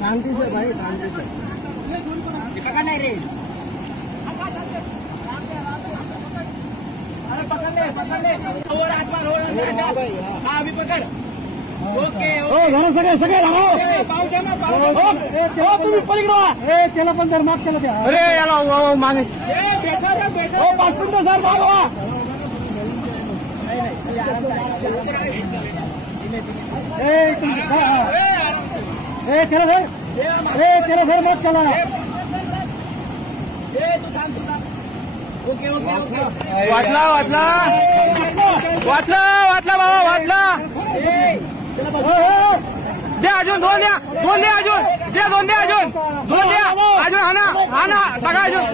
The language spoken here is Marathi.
शांति से भाई, शांति से पकड़ नहीं रे। पकड़ ले, पकड़ ले। और हाथ मार, हाँ अभी पकड़। ओके सगळे सगळे राहो। तुम्ही पलीकडे त्याला पण जर माफ केलं द्या। अरे याला मागे पासपोर्ट सर मागवा। चलो सर मत चला ना। वाटला वाटला वाटला वाटला बाबा वाटला। द्या अजून दोन द्या अजून द्या दोन द्या अजून हा ना टाका अजून।